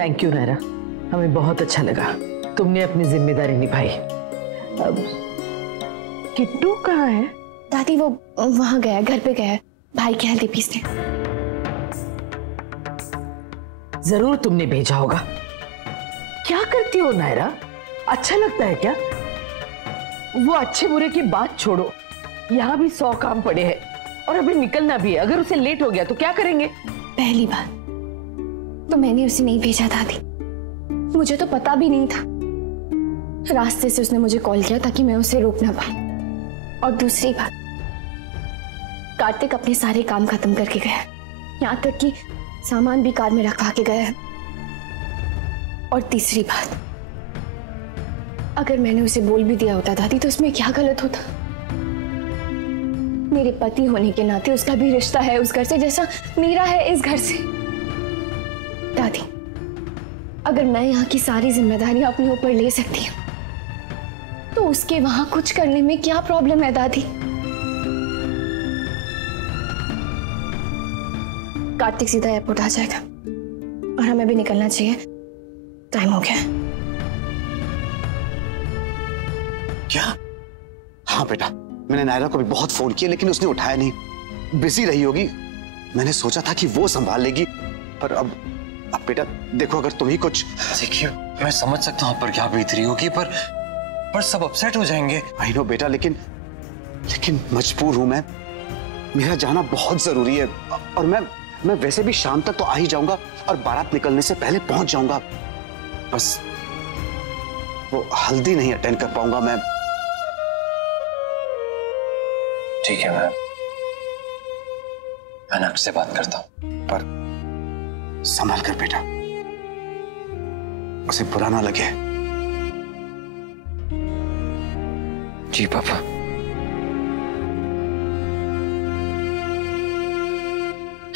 Thank you Naira, हमें बहुत अच्छा लगा, तुमने अपनी जिम्मेदारी निभाई। अब किट्टू कहाँ है? दादी वो वहां गया, घर पे गया, भाई की हल्दी पीसने। जरूर तुमने भेजा होगा। क्या करती हो नायरा, अच्छा लगता है क्या? वो अच्छे बुरे की बात छोड़ो, यहाँ भी 100 काम पड़े हैं और अभी निकलना भी है। अगर उसे लेट हो गया तो क्या करेंगे? पहली बात तो मैंने उसे नहीं भेजा दादी, मुझे तो पता भी नहीं था। रास्ते से उसने मुझे कॉल किया ताकि मैं उसे रोक ना पाऊं। और दूसरी बात, कार्तिक अपने सारे काम खत्म करके गया, यहाँ तक कि सामान भी कार में रखवा के गया है। और तीसरी बात, अगर मैंने उसे बोल भी दिया होता दादी तो उसमें क्या गलत होता? मेरे पति होने के नाते उसका भी रिश्ता है उस घर से जैसा मेरा है इस घर से। दादी, अगर मैं यहाँ की सारी जिम्मेदारी अपने ऊपर ले सकती हूँ तो उसके वहां कुछ करने में क्या प्रॉब्लम है दादी? कार्तिक सीधा एयरपोर्ट आ जाएगा और हमें भी निकलना चाहिए, टाइम हो गया है। क्या? हाँ बेटा, मैंने नायरा को भी बहुत फोन किया लेकिन उसने उठाया नहीं, बिजी रही होगी। मैंने सोचा था कि वो संभाल लेगी, पर अब बेटा देखो, अगर तुम ही कुछ। देखिए मैं समझ सकता हूँ पर क्या बीत रही होगी, पर सब अपसेट हो जाएंगे। आई नो बेटा, लेकिन मजबूर हूं मैं, मेरा जाना बहुत जरूरी है। और मैं वैसे भी शाम तक तो आ ही जाऊंगा और बारात निकलने से पहले पहुंच जाऊंगा। बस वो हल्दी नहीं अटेंड कर पाऊंगा मैं। ठीक है, मैं नक्श से बात करता हूं, पर संभाल कर बेटा, उसे बुरा ना लगे। जी पापा।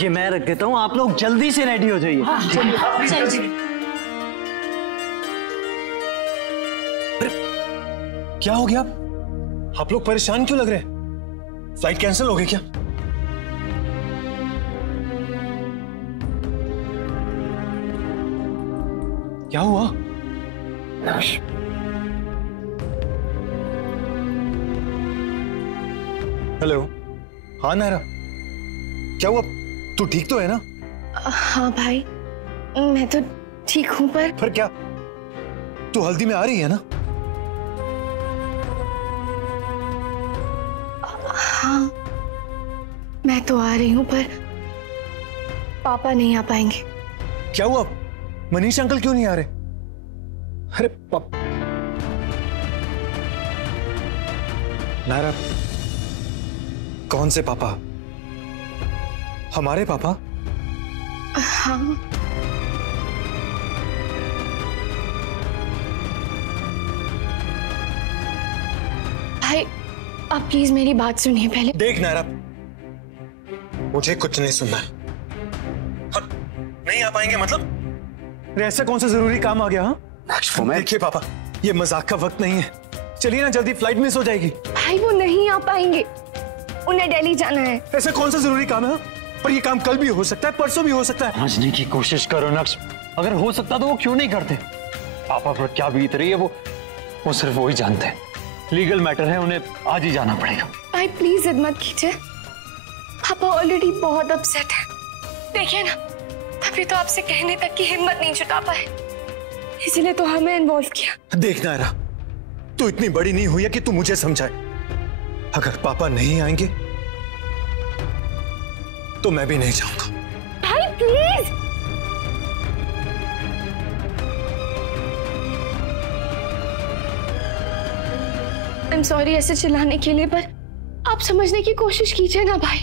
ये मैं रख देता हूँ, आप लोग जल्दी से रेडी हो जाइए। क्या हो गया? आप लोग परेशान क्यों लग रहे हैं? फ्लाइट कैंसिल हो गई क्या? क्या हुआ? नक्श, हेलो। हाँ नायरा, क्या हुआ? तू ठीक तो है ना? हाँ भाई, मैं तो ठीक हूँ, पर क्या तू हल्दी में आ रही है ना? हाँ मैं तो आ रही हूँ, पर पापा नहीं आ पाएंगे। क्या हुआ? मनीष अंकल क्यों नहीं आ रहे? अरे नायरा, कौन से पापा? हमारे पापा? हाँ। भाई आप प्लीज मेरी बात सुनिए पहले। देख नायरा, मुझे कुछ नहीं सुनना है। नहीं आ पाएंगे मतलब? ऐसा कौन सा जरूरी काम आ गया? हाँ देखिए पापा, ये मजाक का वक्त नहीं है, चलिए ना, जल्दी फ्लाइट मिस हो जाएगी। भाई वो नहीं आ पाएंगे, उन्हें दिल्ली जाना है। ऐसा कौन सा जरूरी काम है? पर ये काम कल भी हो सकता है, परसों भी हो सकता है। समझने की कोशिश करो नक्श, अगर हो सकता तो वो क्यों नहीं करते? पापा पर क्या बीत रही है वो सिर्फ वो ही जानते हैं। लीगल मैटर है, उन्हें आज ही जाना पड़ेगा। भाई प्लीज जिद मत कीजिए, पापा ऑलरेडी बहुत अपसेट है। देखिए ना, अभी तो आपसे कहने तक की हिम्मत नहीं जुटा पाए, इसलिए तो हमें इन्वॉल्व किया। देख नायरा, तू इतनी बड़ी नहीं हुई है कि तू मुझे समझाए। अगर पापा नहीं आएंगे तो मैं भी नहीं जाऊंगा। भाई प्लीज। आई एम सॉरी ऐसे चिल्लाने के लिए, पर आप समझने की कोशिश कीजिए ना भाई।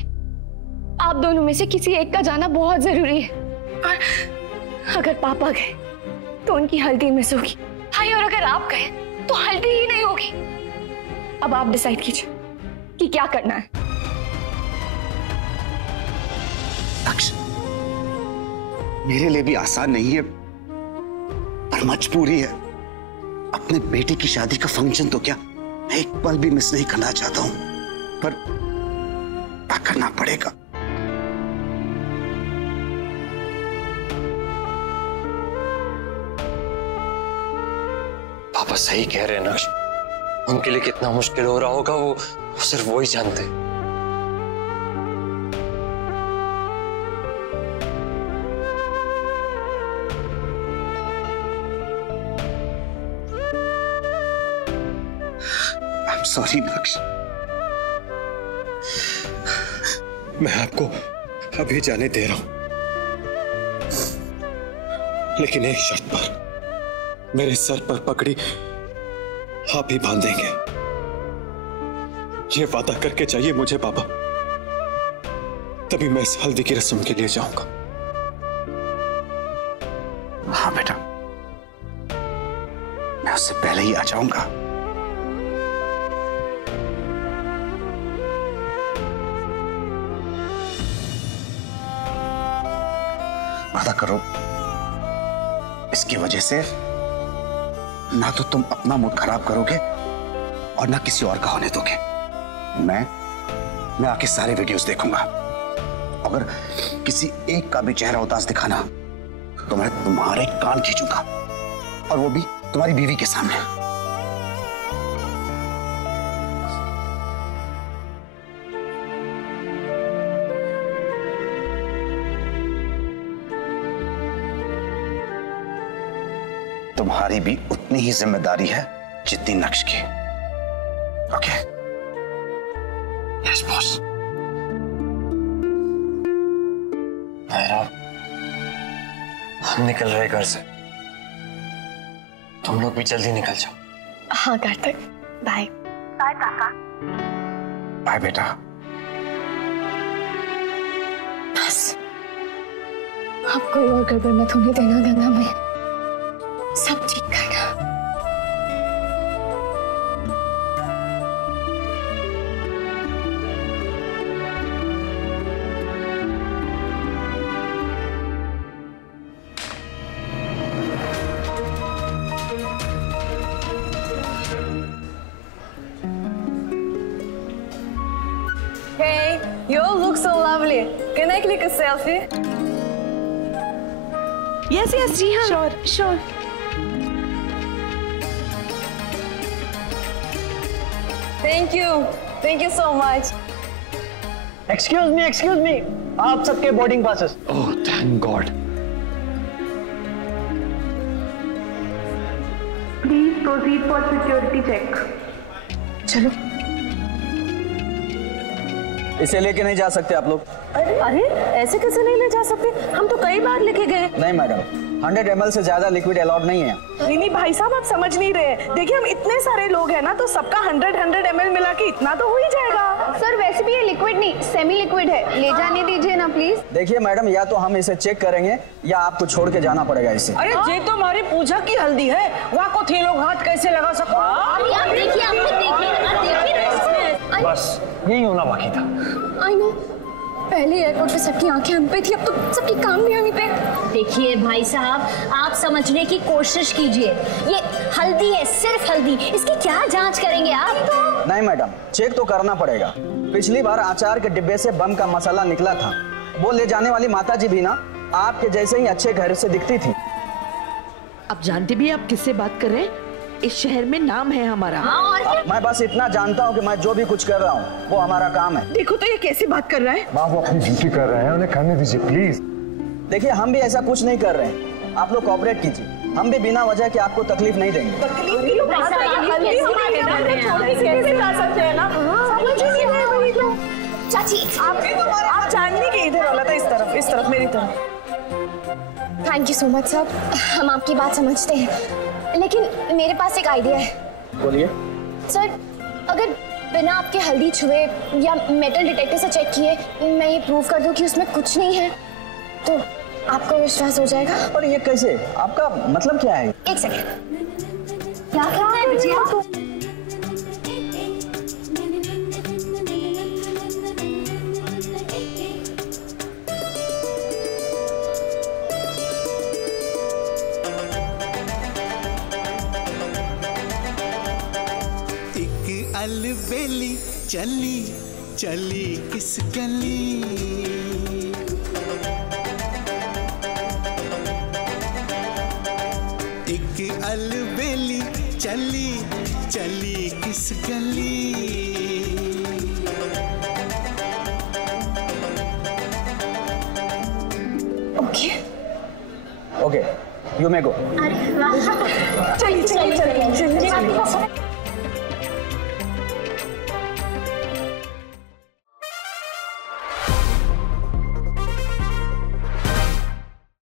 आप दोनों में से किसी एक का जाना बहुत जरूरी है, और अगर पापा गए तो उनकी हल्दी मिस होगी भाई, और अगर आप गए तो हल्दी ही नहीं होगी। अब आप डिसाइड कीजिए कि क्या करना है। नक्श, मेरे लिए भी आसान नहीं है, पर मजबूरी है। अपने बेटे की शादी का फंक्शन तो क्या, मैं एक पल भी मिस नहीं करना चाहता हूं, पर क्या करना पड़ेगा। पापा सही कह रहे हैं नक्श, उनके लिए कितना मुश्किल हो रहा होगा वो सिर्फ वही जानते। I'm sorry नक्श, मैं आपको अभी जाने दे रहा हूं, लेकिन एक शर्त पर, मेरे सर पर पकड़ी आप ही बांधेंगे। ये वादा करके चाहिए मुझे पापा, तभी मैं इस हल्दी की रस्म के लिए जाऊंगा। हाँ बेटा, मैं उससे पहले ही आ जाऊंगा। वादा करो, इसकी वजह से ना तो तुम अपना मूड खराब करोगे और ना किसी और का होने दोगे। मैं आके सारे वीडियोस देखूंगा। अगर किसी एक का भी चेहरा उदास दिखाना तो मैं तुम्हारे कान खींचूंगा, और वो भी तुम्हारी बीवी के सामने। तुम्हारी भी उतनी ही जिम्मेदारी है जितनी नक्श की। ओके? Yes boss. हम निकल रहे घर से, तुम लोग भी जल्दी निकल जाओ। हाँ कार्तिक, बाय। बाय पापा। बाय बेटा। बस अब कोई और गड़बड़ मत होने देना गंगा में, सब ठीक करना। Hey, you all look so lovely. Can I click a selfie? Yes, जी हाँ। Sure. Thank you so much. Excuse me, आप सबके boarding passes. Oh thank God. Please proceed for security check. चलो। इसे लेके नहीं जा सकते आप लोग। अरे ऐसे कैसे नहीं ले जा सकते? हम तो कई बार लेके गए। नहीं मैडम, 100 ml से ज्यादा लिक्विड अलाउड नहीं है। नहीं भाई साहब, आप समझ नहीं रहे। देखिए हम इतने सारे लोग हैं ना, तो सबका 100 ml मिला के इतना तो हो ही जाएगा। सर वैसे भी ये लिक्विड नहीं, सेमी लिक्विड है, ले जाने दीजिए ना प्लीज। देखिए मैडम, या तो हम इसे चेक करेंगे या आपको छोड़ के जाना पड़ेगा इसे। अरे ये तो हमारी पूजा की हल्दी है, वहाँ को थे लोग हाथ कैसे लगा सको? आप देखिए, आप खुद देखिए। बस यही होना बाकी था। आई नो, पहले एयरपोर्ट पे सबकी आंखें हम पे थी, अब तो सबकी कान भी हमी पे। देखिए भाई साहब, आप समझने की कोशिश कीजिए, ये हल्दी है, सिर्फ हल्दी, इसकी क्या जांच करेंगे आप? नहीं मैडम, चेक तो करना पड़ेगा। पिछली बार अचार के डिब्बे से बम का मसाला निकला था, वो ले जाने वाली माताजी भी ना आपके जैसे ही अच्छे घर से दिखती थी। आप जानते भी आप किससे बात कर रहे हैं? इस शहर में नाम है हमारा। मैं बस इतना जानता हूँ कि मैं जो भी कुछ कर रहा हूँ वो हमारा काम है। देखो तो ये कैसे बात कर रहा है। माँ वो अपनी ड्यूटी कर रहे हैं, उन्हें करने दीजिए प्लीज। देखिए हम भी ऐसा कुछ नहीं कर रहे हैं, आप लोग कोऑपरेट कीजिए, हम भी बिना वजह के आपको तकलीफ नहीं देंगे। चाची आप चांदनी के इधर वाला था, इस तरफ मेरी तरफ। Thank you so much sir, हम आपकी बात समझते हैं, लेकिन मेरे पास एक आइडिया है। बोलिए सर, अगर बिना आपके हल्दी छुए या मेटल डिटेक्टर से चेक किए मैं ये प्रूव कर दूं कि उसमें कुछ नहीं है, तो आपको विश्वास हो जाएगा। और ये कैसे? आपका मतलब क्या है? एक सेकेंड, क्या है बिटिया? अलबेली चली चली किस गली, एक अलबेली चली चली किस गली। ओके ओके, यू मे गो। अरे वाह, चलिए चलिए चलिए चलिए